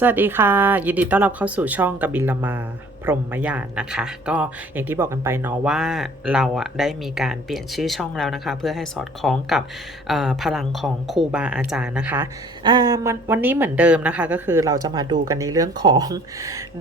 สวัสดีค่ะ ยินดีต้อนรับเข้าสู่ช่องกบินละมา รหมยานนะคะ ก็อย่างที่บอกกันไปเนาะว่าเราอะได้มีการเปลี่ยนชื่อช่องแล้วนะคะ เพื่อให้สอดคล้องกับพลังของครูบาอาจารย์นะคะมันวันนี้เหมือนเดิมนะคะก็คือเราจะมาดูกันในเรื่องของ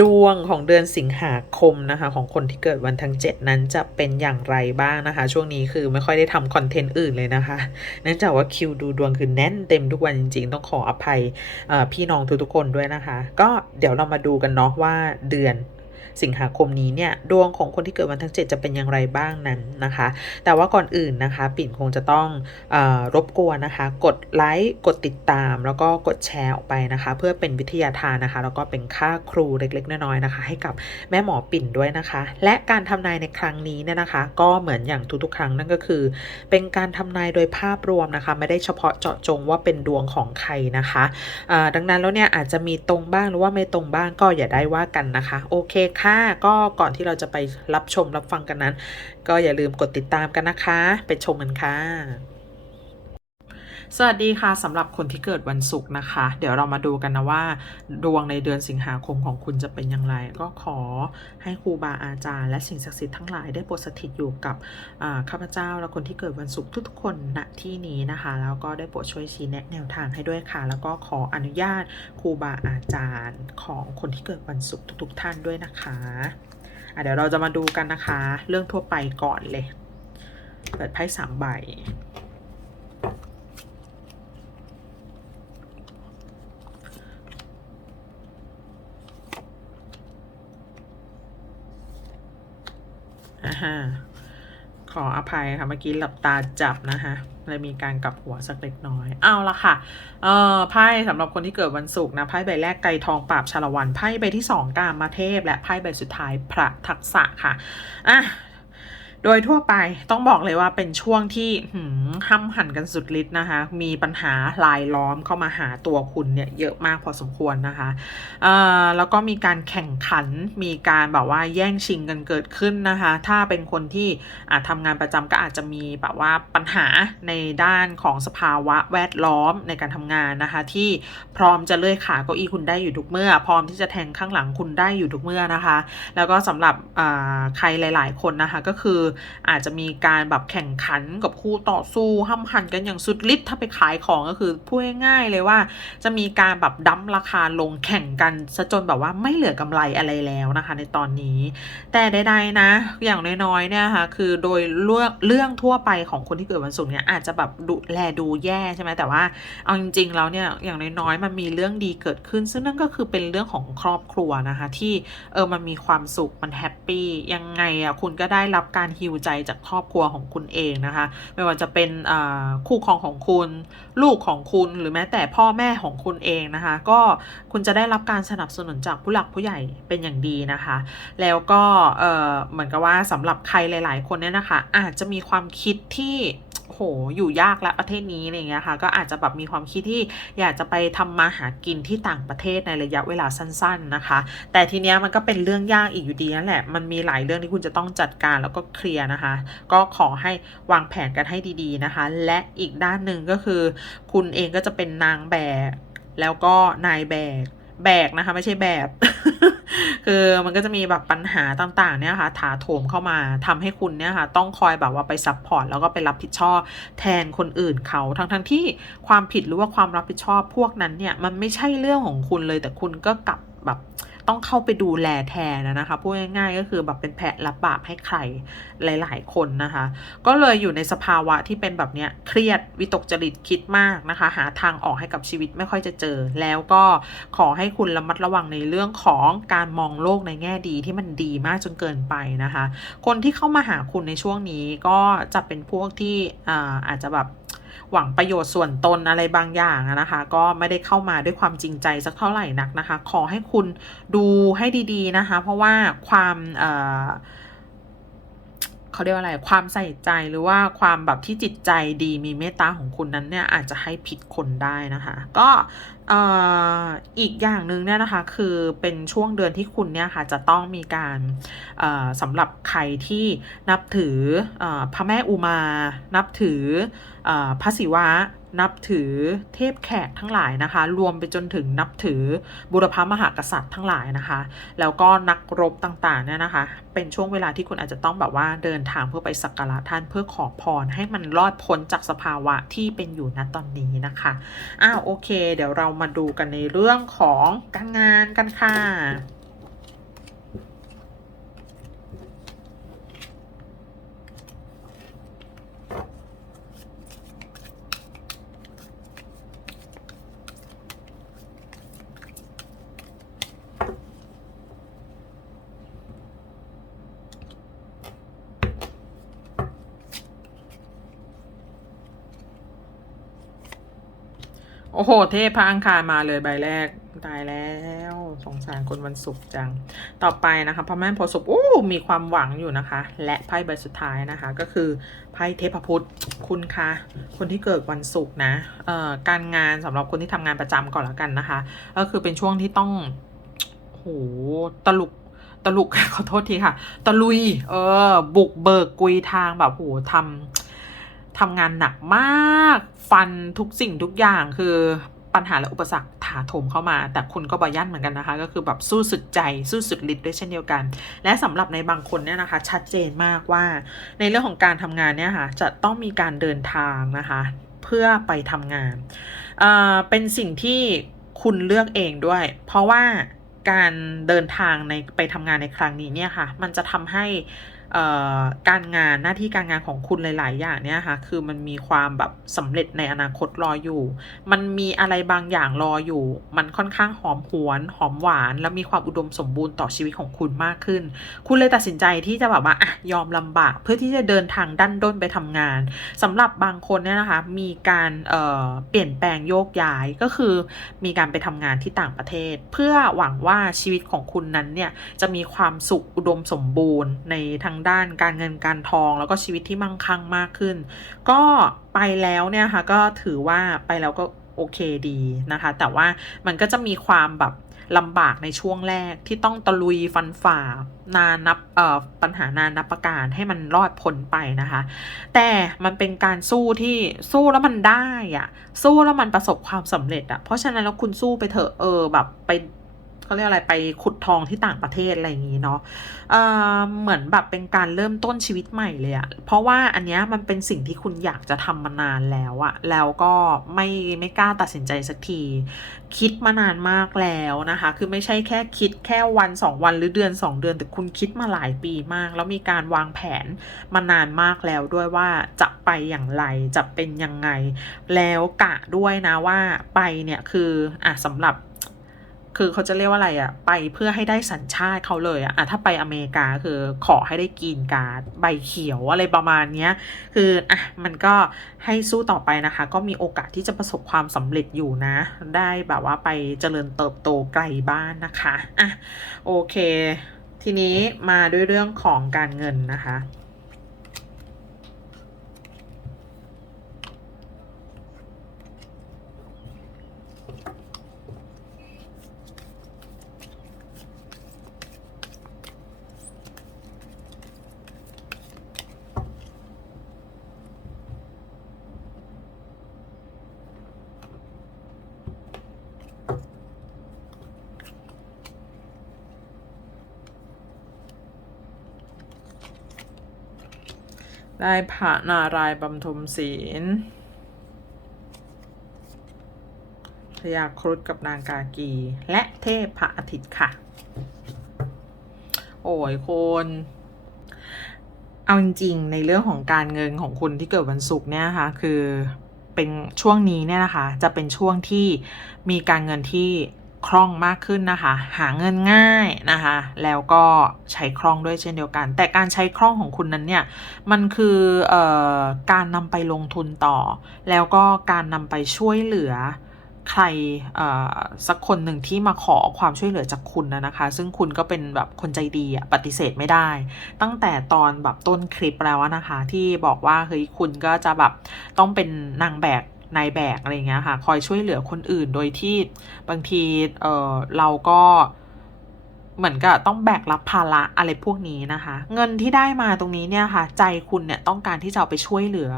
ดวงของเดือนสิงหาคมนะคะ ของคนที่เกิดวันทั้ง 7 นั้นจะเป็นอย่างไรบ้างนะคะ ช่วงนี้คือไม่ค่อยได้ทำคอนเทนต์อื่นเลยนะคะเนื่องจากว่าคิวดูดวงคือแน่นเต็มทุกวันจริง ๆ ต้องขออภัยพี่น้องทุกๆคนด้วยนะคะ ก็เดี๋ยวเรามาดูกันเนาะว่าเดือน สิงหาคมนี้เนี่ยดวงของคนที่เกิดวันทั้ง 7 จะเป็นอย่างไรบ้างนั้นนะคะ แต่ว่าก่อนอื่นนะคะ ปิ่นคงจะต้องอรบกวนนะคะ กดไลค์กดติดตาม แล้วก็กดแชร์ออกไปนะคะ เพื่อเป็นวิทยาทานนะคะ แล้วก็เป็นค่าครูเล็กๆน้อยๆนะคะ ให้กับแม่หมอปิ่นด้วยนะคะ และการทำนายในครั้งนี้เนี่ยนะคะ ก็เหมือนอย่างทุกๆครั้งนั่นก็คือ เป็นการทำนายโดยภาพรวมนะคะ ไม่ได้เฉพาะเจาะจงว่าเป็นดวงของใครนะคะดังนั้นแล้วเนี่ยอาจจะมีตรงบ้างหรือว่าไม่ตรงบ้างก็อย่าได้ว่ากันนะคะ โอเคค่ะ ก็ก่อนที่เราจะไปรับชมรับฟังกันนั้น ก็อย่าลืมกดติดตามกันนะคะ ไปชมกันค่ะ สวัสดีค่ะสำหรับคนที่เกิดวันศุกร์นะคะ เดี๋ยวเรามาดูกันนะว่า ดวงในเดือนสิงหาคมของคุณจะเป็นอย่างไร ก็ขอให้ครูบาอาจารย์ และสิ่งศักดิ์สิทธิ์ทั้งหลายได้โปรดสถิตอยู่กับข้าพเจ้าและคนที่เกิดวันศุกร์ทุกๆคนณที่นี้นะคะ แล้วก็ได้โปรดช่วยชี้แนะแนวทางให้ด้วยค่ะ แล้วก็ขออนุญาตครูบาอาจารย์ของคนที่เกิดวันศุกร์ทุกๆท่านด้วยนะคะะเดี๋ยวเราจะมาดูกันนะคะ เรื่องทั่วไปก่อนเลย เปิดไพ่สามใบ อ่าขออภัยค่ะเมื่อกี้หลับตาจับนะคะเลยมีการกลับหัวสักเล็กน้อย เอาละค่ะ เอ่อ ไพ่สำหรับคนที่เกิดวันศุกร์นะ ไพ่ใบแรกไก่ทองปราบชาละวัน ไพ่ใบที่สองกามมาเทพ และไพ่ใบสุดท้ายพระทักษะค่ะ อะ โดยทั่วไปต้องบอกเลยว่าเป็นช่วงที่หืมห้ำหันกันสุดฤทธิ์นะคะ มีปัญหาลายล้อมเข้ามาหาตัวคุณเนี่ยเยอะมากพอสมควรนะคะแล้วก็มีการแข่งขันมีการแบบว่าแย่งชิงกันเกิดขึ้นนะคะ ถ้าเป็นคนที่อาจทำงานประจำก็อาจจะมีแบบว่าปัญหาในด้านของสภาวะแวดล้อมในการทำงานนะคะ ที่พร้อมจะเลื่อยขาเก้าอี้คุณได้อยู่ทุกเมื่อ พร้อมที่จะแทงข้างหลังคุณได้อยู่ทุกเมื่อนะคะ แล้วก็สำหรับใครหลาย ๆ คนนะคะก็คืออาจจะมีการแบบแข่งขันกับคู่ต่อสู้ห้ำหันกันอย่างสุดฤทธิ์ถ้าไปขายของก็คือพูดง่ายๆเลยว่า จะมีการแบบดั้มราคาลงแข่งกันซะจนแบบว่าไม่เหลือกำไรอะไรแล้วนะคะ ในตอนนี้ แต่ใดๆนะ อย่างน้อยๆเนี่ยค่ะคือโดยเรื่องเรื่องทั่วไปของคนที่เกิดวันศุกร์เนี่ยอาจจะแบบดูแลดูแย่ใช่ไหมแต่ว่าเอาจริงๆแล้วเนี่ยอย่างน้อยๆมันมีเรื่องดีเกิดขึ้น ซึ่งนั่นก็คือเป็นเรื่องของครอบครัวนะคะ ที่เออมันมีความสุขมันแฮปปี้ยังไงอะคุณก็ได้รับการฮิวใจจากครอบครัวของคุณเองนะคะ ไม่ว่าจะเป็นคู่ครองของคุณ ลูกของคุณหรือแม้แต่พ่อแม่ของคุณเองนะคะ ก็คุณจะได้รับการสนับสนุนจากผู้หลักผู้ใหญ่เป็นอย่างดีนะคะ แล้วก็เออเหมือนกับว่าสำหรับใครหลาย ๆ คนเนี่ยนะคะ อาจจะมีความคิดที่ โหอยู่ยากและประเทศนี้อะไรอย่างเงี้ยค่ะก็อาจจะแบบมีความคิดที่อยากจะไปทำมาหากินที่ต่างประเทศในระยะเวลาสั้น ๆนะคะ แต่ทีเนี้ยมันก็เป็นเรื่องยากอีกอยู่ดีนั่นแหละมันมีหลายเรื่องที่คุณจะต้องจัดการแล้วก็เคลียร์นะคะ ก็ขอให้วางแผนกันให้ดีๆนะคะ และอีกด้านหนึ่งก็คือ คุณเองก็จะเป็นนางแบกแล้วก็นายแบกแบกนะคะ ไม่ใช่แบบ คือมันก็จะมีแบบปัญหาต่างๆเนี่ยค่ะถาโถมเข้ามาทำให้คุณเนี่ยค่ะต้องคอยแบบว่าไปซัพพอร์ตแล้วก็ไปรับผิดชอบแทนคนอื่นเขาทั้งๆที่ความผิดหรือว่าความรับผิดชอบพวกนั้นเนี่ยมันไม่ใช่เรื่องของคุณเลยแต่คุณก็กลับแบบ ต้องเข้าไปดูแลแทนนะคะพูดง่ายๆก็คือแบบเป็นแผลรับบาปให้ใครหลาย ๆ คนนะคะ ก็เลยอยู่ในสภาวะที่เป็นแบบเนี้ยเครียดวิตกจริตคิดมากนะคะ หาทางออกให้กับชีวิตไม่ค่อยจะเจอ แล้วก็ขอให้คุณระมัดระวังในเรื่องของการมองโลกในแง่ดีที่มันดีมากจนเกินไปนะคะ คนที่เข้ามาหาคุณในช่วงนี้ก็จะเป็นพวกที่อาอาจจะแบบ หวังประโยชน์ส่วนตนอะไรบางอย่างนะคะ ก็ไม่ได้เข้ามาด้วยความจริงใจสักเท่าไหร่นักนะคะ ขอให้คุณดูให้ดีๆนะคะ เพราะว่าความเอ่อเขาเรียกว่าอะไร ความใส่ใจหรือว่าความแบบที่จิตใจดีมีเมตตาของคุณนั้นเนี่ยอาจจะให้ผิดคนได้นะคะ ก็ อีกอย่างหนึ่งเนี่ยนะคะคือเป็นช่วงเดือนที่คุณเนี่ยค่ะจะต้องมีการสำหรับใครที่นับถืออพระแม่อุมา นับถืออพระศิวะ นับถือเทพแขกทั้งหลายนะคะ รวมไปจนถึงนับถือบุรพมหากษัตริย์ทั้งหลายนะคะ แล้วก็นักรบต่างๆเนี่ยนะคะ เป็นช่วงเวลาที่คุณอาจจะต้องแบบว่าเดินทางเพื่อไปสักการะท่านเพื่อขอพร ให้มันรอดพ้นจากสภาวะที่เป็นอยู่ณตอนนี้นะคะอ้าวโอเค เดี๋ยวเรามาดูกันในเรื่องของการงานกันค่ะ โอ้โห เทพพระอังคารมาเลยใบแรก ตายแล้วสงสารคนวันศุกร์จัง ต่อไปนะคะพระแม่โพธิ์ศพโอ้มีความหวังอยู่นะคะ และไพ่ใบสุดท้ายนะคะ ก็คือไพ่เทพพุทธคุณคะคนที่เกิดวันศุกร์นะเอ่อการงานสำหรับคนที่ทำงานประจำก่อนแล้วกันนะคะ ก็คือเป็นช่วงที่ต้องโหตลุกตลุกขอโทษทีค่ะ ตะลุย เออ บุกเบิกกุยทางแบบโหทำ ทำงานหนักมาก ฟันทุกสิ่งทุกอย่างคือปัญหาและอุปสรรคถาโถมเข้ามา แต่คุณก็บายันเหมือนกันนะคะ ก็คือแบบสู้สุดใจสู้สุดฤทธิ์ด้วยเช่นเดียวกัน และสำหรับในบางคนเนี่ยนะคะ ชัดเจนมากว่า ในเรื่องของการทำงานเนี่ยค่ะจะต้องมีการเดินทางนะคะ เพื่อไปทำงานเอ่อเป็นสิ่งที่คุณเลือกเองด้วย เพราะว่าการเดินทางในไปทำงานในครั้งนี้เนี่ยค่ะ มันจะทำให้ การงานหน้าที่การงานของคุณหลาย ๆ อย่างเนี่ยค่ะคือมันมีความแบบสำเร็จในอนาคตรออยู่ มันมีอะไรบางอย่างรออยู่ มันค่อนข้างหอมหวนหอมหวาน และมีความอุดมสมบูรณ์ต่อชีวิตของคุณมากขึ้น คุณเลยตัดสินใจที่จะแบบว่าอะยอมลำบาก เพื่อที่จะเดินทางดันด้นไปทำงานสำหรับบางคนเนี่ยนะคะมีการเเปลี่ยนแปลงโยกย้ายก็คือมีการไปทำงานที่ต่างประเทศ เพื่อหวังว่าชีวิตของคุณนั้นเนี่ยจะมีความสุขอุดมสมบูรณ์ในทางด้านการเงินการทอง แล้วก็ชีวิตที่มั่งคั่งมากขึ้น ก็ไปแล้วเนี่ยค่ะก็ถือว่าไปแล้วก็โอเคดีนะคะ แต่ว่ามันก็จะมีความแบบลำบากในช่วงแรกที่ต้องตะลุยฟันฝ่านานนับปัญหานานนับประการให้มันรอดพ้นไปนะคะ แต่มันเป็นการสู้ที่สู้แล้วมันได้อะสู้แล้วมันประสบความสำเร็จอะเพราะฉะนั้นแล้วคุณสู้ไปเถอะเออแบบไป เขาเรียกอะไรไปขุดทองที่ต่างประเทศอะไรอย่างนี้เนาะเออเหมือนแบบเป็นการเริ่มต้นชีวิตใหม่เลยอะเพราะว่าอันเนี้ยมันเป็นสิ่งที่คุณอยากจะทำมานานแล้วอะแล้วก็ไม่ไม่กล้าตัดสินใจสักที คิดมานานมากแล้วนะคะ คือไม่ใช่แค่คิดแค่วันสองวันหรือเดือนสองเดือน แต่คุณคิดมาหลายปีมาก แล้วมีการวางแผนมานานมากแล้วด้วยว่าจะไปอย่างไรจะเป็นยังไง แล้วกะด้วยนะว่าไปเนี่ยคืออะสำหรับ คือเขาจะเรียกว่าอะไรอะไปเพื่อให้ได้สัญชาติเขาเลยอะอะถ้าไปอเมริกาคือขอให้ได้กรีนการ์ดใบเขียวอะไรประมาณเนี้ย คืออะมันก็ให้สู้ต่อไปนะคะ ก็มีโอกาสที่จะประสบความสำเร็จอยู่นะ ได้แบบว่าไปเจริญเติบโตไกลบ้านนะคะอะโอเค ทีนี้มาด้วยเรื่องของการเงินนะคะ ได้พระนารายณ์บำทมศีลพยาครุฑกับนางกากี และเทพพระอาทิตย์ค่ะ โอ้ยคนเอาจริงๆในเรื่องของการเงินของคุณที่เกิดวันศุกร์เนี่ยนะคะคือเป็นช่วงนี้เนี่ยนะคะ จะเป็นช่วงที่มีการเงินที่ คล่องมากขึ้นนะคะ หาเงินง่ายนะคะ แล้วก็ใช้คล่องด้วยเช่นเดียวกัน แต่การใช้คล่องของคุณนั้นเนี่ย มันคือออการนำไปลงทุนต่อ แล้วก็การนำไปช่วยเหลือใครสักคนหนึ่งที่มาขอความช่วยเหลือจากคุณนะนะคะ ซึ่งคุณก็เป็นแบบคนใจดีอะปฏิเสธไม่ได้ ตั้งแต่ตอนแบบต้นคลิปแล้วนะคะ ที่บอกว่าเฮ้ยคุณก็จะแบบต้องเป็นนางแบก นายแบกอะไรเงี้ยค่ะ คอยช่วยเหลือคนอื่นโดยที่บางทีเออเราก็เหมือนกับต้องแบกรับภาระอะไรพวกนี้นะคะ เงินที่ได้มาตรงนี้เนี่ยค่ะ ใจคุณเนี่ยต้องการที่จะเอาไปช่วยเหลือ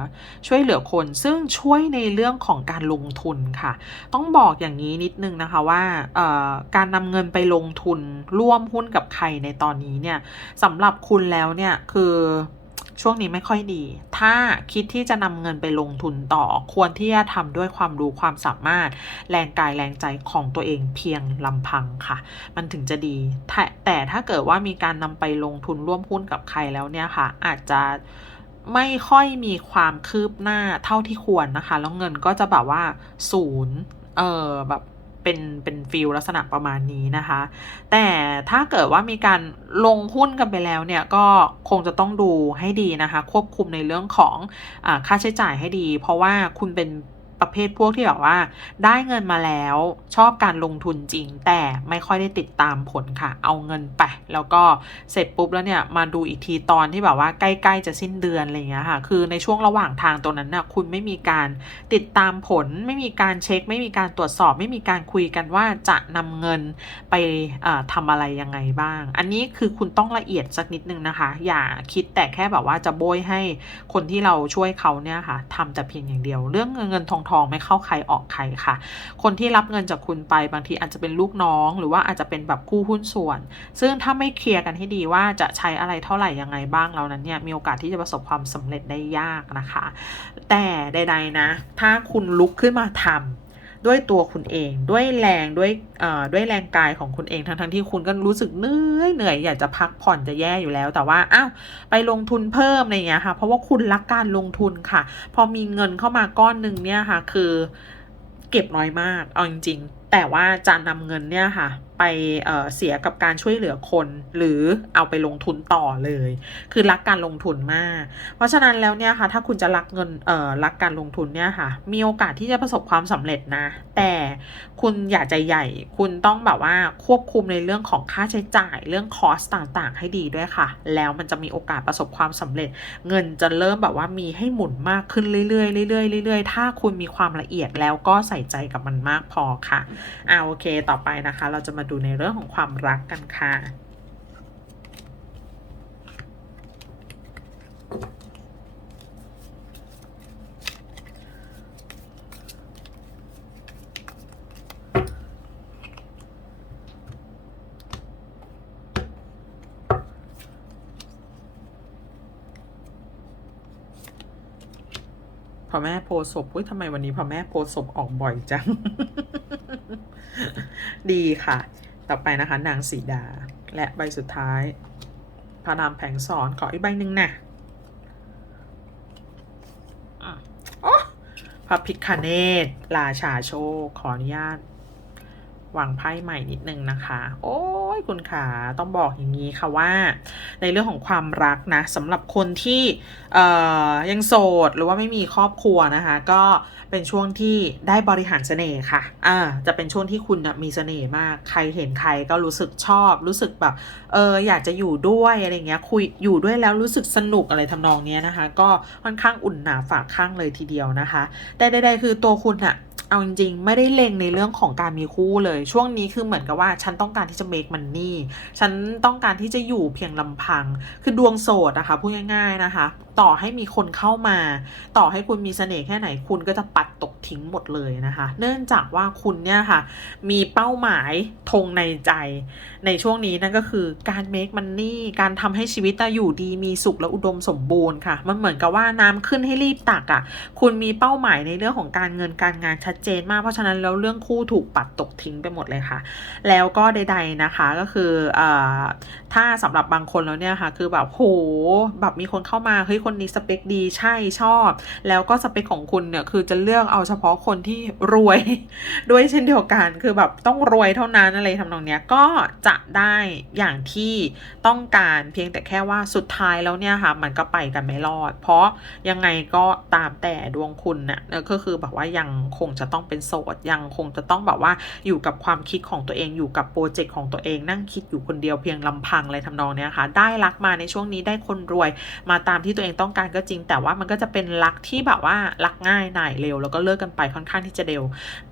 ช่วยเหลือคน ซึ่งช่วยในเรื่องของการลงทุนค่ะ ต้องบอกอย่างนี้นิดนึงนะคะว่าเอ่อการนำเงินไปลงทุนร่วมหุ้นกับใครในตอนนี้เนี่ยสำหรับคุณแล้วเนี่ยคือ ช่วงนี้ไม่ค่อยดี ถ้าคิดที่จะนำเงินไปลงทุนต่อ ควรที่จะทำด้วยความรู้ความสามารถ แรงกายแรงใจของตัวเองเพียงลำพังค่ะ มันถึงจะดีแต่แต่ถ้าเกิดว่ามีการนำไปลงทุนร่วมหุ้นกับใครแล้วเนี่ยค่ะ อาจจะไม่ค่อยมีความคืบหน้าเท่าที่ควรนะคะ แล้วเงินก็จะแบบว่าศูนย์เออแบบ เป็นเป็นฟิลลักษณะประมาณนี้นะคะ แต่ถ้าเกิดว่ามีการลงหุ้นกันไปแล้วเนี่ยก็คงจะต้องดูให้ดีนะคะ ควบคุมในเรื่องของอค่าใช้จ่ายให้ดี เพราะว่าคุณเป็น ประเภทพวกที่แบบว่า ได้เงินมาแล้วชอบการลงทุนจริง แต่ไม่ค่อยได้ติดตามผลค่ะ เอาเงินไป แล้วก็เสร็จปุ๊บแล้วเนี่ยมาดูอีกทีตอนที่แบบว่าใกล้ๆจะสิ้นเดือนอะไรอย่างเงี้ยค่ะคือในช่วงระหว่างทางตรงนั้นน่ะคุณไม่มีการติดตามผล ไม่มีการเช็ค ไม่มีการตรวจสอบ ไม่มีการคุยกันว่าจะนำเงินไปทำอะไรยังไงบ้าง อันนี้คือคุณต้องละเอียดสักนิดนึงนะคะ อย่าคิดแต่แค่แบบว่าจะโบยให้คนที่เราช่วยเขาเนี่ยค่ะทำแต่เพียงอย่างเดียว เรื่องเงินเงินทองทองไม่เข้าใครออกใครค่ะ คนที่รับเงินจากคุณไปบางทีอาจจะเป็นลูกน้อง หรือว่าอาจจะเป็นแบบคู่หุ้นส่วน ซึ่งถ้าไม่เคลียร์กันให้ดีว่าจะใช้อะไรเท่าไหร่ยังไงบ้างแล้วนั้นเนี่ยมีโอกาสที่จะประสบความสำเร็จได้ยากนะคะ แต่ใดๆนะ ถ้าคุณลุกขึ้นมาทำ ด้วยตัวคุณเอง ด้วยแรงด้วยด้วยแรงกายของคุณเองทั้งทั้งที่คุณก็รู้สึกเหนื่อยเหนื่อยอยากจะพักผ่อนจะแย่อยู่แล้ว แต่ว่าอ้าวไปลงทุนเพิ่มอะไรเงี้ยค่ะ เพราะว่าคุณรักการลงทุนค่ะ พอมีเงินเข้ามาก้อนหนึ่งเนี่ยค่ะ คือ เก็บน้อยมากเอาจริงๆแต่ว่าจะนำเงินเนี่ยค่ะไปเเสียกับการช่วยเหลือคนหรือเอาไปลงทุนต่อเลย คือรักการลงทุนมาก เพราะฉะนั้นแล้วเนี่ยค่ะถ้าคุณจะรักเงินเอ่อรักการลงทุนเนี่ยค่ะ มีโอกาสที่จะประสบความสำเร็จนะ แต่คุณอย่าใจใหญ่ คุณต้องแบบว่าควบคุมในเรื่องของค่าใช้จ่ายเรื่องคอสต่างๆ ให้ดีด้วยค่ะ แล้วมันจะมีโอกาสประสบความสำเร็จ เงินจะเริ่มแบบว่ามีให้หมุนมากขึ้นเรื่อยๆเรื่อยๆเรื่อยๆถ้าคุณมีความละเอียดแล้วก็ใส่ใจกับมันมากพอค่ะอ่าโอเค ต่อไปนะคะ เราจะมาดูในเรื่องของความรักกันค่ะพอแม่โพสศพอุ้ยทำไมวันนี้พอแม่โพสศพออกบ่อยจัง ดีค่ะ ต่อไปนะคะ นางสีดา และใบสุดท้ายพระนามแผงสอนขออีกใบหนึ่งนะโอ้พระพิคเนตราชาโชคขออนุญาตวางไพ่ใหม่นิดนึงนะคะ โอ้ ยคุณขาต้องบอกอย่างนี้ค่ะว่า ในเรื่องของความรักนะสำหรับคนที่ยังโสดหรือว่าไม่มีครอบครัวนะคะ ก็เป็นช่วงที่ได้บริหารเสน่ห์ค่ะอ่าจะเป็นช่วงที่คุณมีเสน่ห์มาก ใครเห็นใครก็รู้สึกชอบ รู้สึกแบบเอออยากจะอยู่ด้วยอะไรเงี้ยคุยอยู่ด้วยแล้วรู้สึกสนุกอะไรทำนองนี้นะคะ ก็ค่อนข้างอุ่นหนาฝากข้างเลยทีเดียวนะคะแต่ใดๆคือตัวคุณอะ เอาจริงๆไม่ได้เล็งในเรื่องของการมีคู่เลย ช่วงนี้คือเหมือนกับว่า ฉันต้องการที่จะ make money ฉันต้องการที่จะอยู่เพียงลำพัง คือดวงโสดนะคะพูดง่าย ๆนะคะ ต่อให้มีคนเข้ามา ต่อให้คุณมีเสน่ห์แค่ไหนคุณก็จะปัดตกทิ้งหมดเลยนะคะ เนื่องจากว่าคุณเนี่ยค่ะ มีเป้าหมายธงในใจ ในช่วงนี้นั่นก็คือการ make money การทำให้ชีวิตอยู่ดีมีสุขและอุดมสมบูรณ์ค่ะ มันเหมือนกับว่าน้ำขึ้นให้รีบตักอะ่ะ คุณมีเป้าหมายในเรื่องของการเงินการงานชัดเจนมากเพราะฉะนั้นแล้วเรื่องคู่ถูกปัดตกทิ้งไปหมดเลยค่ะ แล้วก็ใด ๆนะคะก็คืออถ้าสำหรับบางคนแล้วเนี่ยค่ะ คือแบบโหแบบมีคนเข้ามาเฮ้ยคนนี้สเปคดีใช่ชอบ แล้วก็สเปคของคุณเนี่ยคือจะเลือกเอาเฉพาะคนที่รวยด้วยเช่นเดียวกันคือแบบต้องรวยเท่านั้นอะไรทำนองเนี้ยก็จะได้อย่างที่ต้องการเพียงแต่แค่ว่าสุดท้ายแล้วเนี่ยค่ะมันก็ไปกันไม่รอด เพราะยังไงก็ตามแต่ดวงคุณเนี่ยก็คือแบบว่ายังคงจะต้องเป็นโสดยังคงจะต้องแบบว่าอยู่กับความคิดของตัวเองอยู่กับโปรเจกต์ของตัวเองนั่งคิดอยู่คนเดียวเพียงลำพังอะไรทำนองเนี้ยค่ะ ได้รักมาในช่วงนี้ได้คนรวยมาตามที่ตัวเองต้องการก็จริง แต่ว่ามันก็จะเป็นรักที่แบบว่ารักง่ายหน่ายเร็ว แล้วก็เลิกกันไปค่อนข้างที่จะเร็ว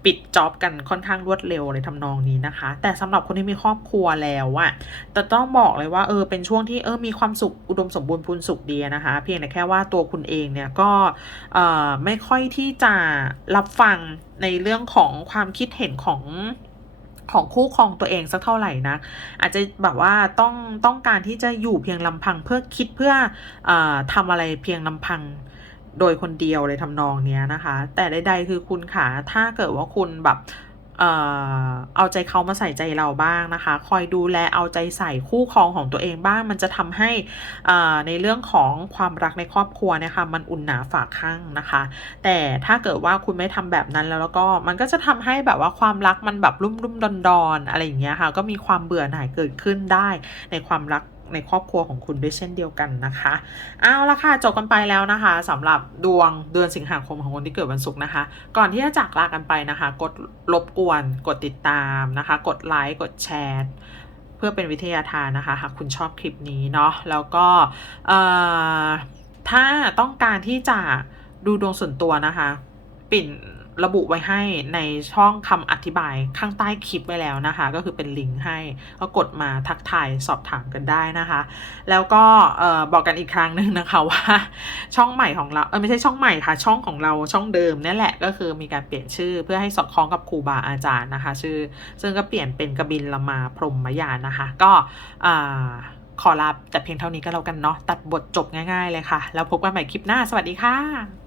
ปิดจ็อบกันค่อนข้างรวดเร็วเลยทำนองนี้นะคะ แต่สำหรับคนที่มีครอบครัวแล้วอะแต่ต้องบอกเลยว่าเออเป็นช่วงที่เออมีความสุขอุดมสมบูรณ์พูนสุขดีนะคะ เพียงแต่แค่ว่าตัวคุณเองเนี่ยก็เอ่อไม่ค่อยที่จะรับฟังในเรื่องของความคิดเห็นของ ของคู่ครองตัวเองสักเท่าไหร่นะ อาจจะแบบว่าต้องต้องการที่จะอยู่เพียงลำพังเพื่อคิดเพื่อออทำอะไรเพียงลำพังโดยคนเดียวเลยทำนองเนี้ยนะคะ แต่ใดๆคือคุณขาถ้าเกิดว่าคุณแบบ เอาใจเขามาใส่ใจเราบ้างนะคะ คอยดูแลเอาใจใส่คู่ครองของตัวเองบ้าง มันจะทำให้ในเรื่องของความรักในครอบครัวนี่ยค่ะมันอุ่นหนาฝากข้างนะคะ แต่ถ้าเกิดว่าคุณไม่ทำแบบนั้นแล้วแล้วก็มันก็จะทำให้แบบว่าความรักมันแบบรุ่มรุ่มดอนดอนอะไรอย่างเงี้ยค่ะ ก็มีความเบื่อหน่ายเกิดขึ้นได้ในความรัก ในครอบครัวของคุณด้วยเช่นเดียวกันนะคะเอาละค่ะจบกันไปแล้วนะคะสำหรับดวงเดือนสิงหาคมของคนที่เกิดวันศุกร์นะคะ ก่อนที่จะจากลากันไปนะคะ กดรบกวน กดติดตามนะคะ กดไลค์กดแชร์เพื่อเป็นวิทยาทานนะคะหากคุณชอบคลิปนี้เนาะแล้วก็ถ้าต้องการที่จะดูดวงส่วนตัวนะคะ ปิ่น ระบุไว้ให้ในช่องคำอธิบายข้างใต้คลิปไว้แล้วนะคะ ก็คือเป็นลิงก์ให้ก็กดมาทักทายสอบถามกันได้นะคะ แล้วก็บอกกันอีกครั้งหนึ่งนะคะว่า ช่องใหม่ของเราเออไม่ใช่ช่องใหม่ค่ะ ช่องของเราช่องเดิมนั่นแหละก็คือมีการเปลี่ยนชื่อเพื่อให้สอดคล้องกับครูบาอาจารย์นะคะ ชื่อซึ่งก็เปลี่ยนเป็นกบินละมาพรหมยานนะคะ ก็ขอลาแต่เพียงเท่านี้ก็แล้วกันเนาะตัดบทจบง่ายๆเลยค่ะ แล้วพบกันใหม่คลิปหน้าสวัสดีค่ะ